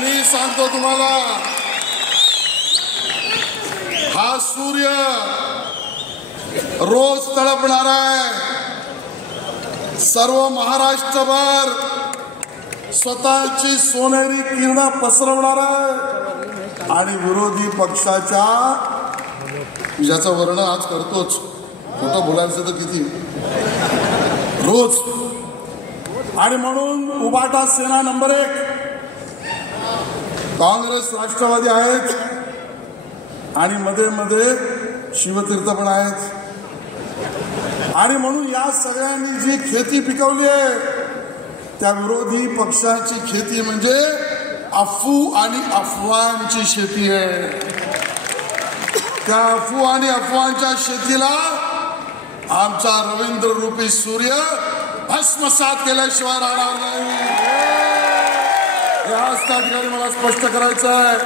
मी सांगतो तुम्हाला, हा सूर्य रोज तळपणार आहे. सर्व महाराष्ट्रभर स्वतःची सोनेरी किरण पसरवणार आहे आणि विरोधी पक्षाच्या ज्याचं वर्णन आज करतोच, खोटं बोलायचं तर किती रोज. आणि म्हणून उबाटा सेना नंबर 1, काँग्रेस राष्ट्रवादी आहेत आणि मध्ये मध्ये शिवतीर्थ पण आहेत. आणि म्हणून या सगळ्यांनी जी खेती पिकवली आहे त्या विरोधी पक्षाची खेती म्हणजे अफू आणि अफवांची शेती आहे. त्या अफू आणि अफवांच्या शेतीला आमचा रवींद्र रूपी सूर्य भस्मसात केल्याशिवाय राहणार नाही. याच त्या ठिकाणी मला स्पष्ट करायचं आहे.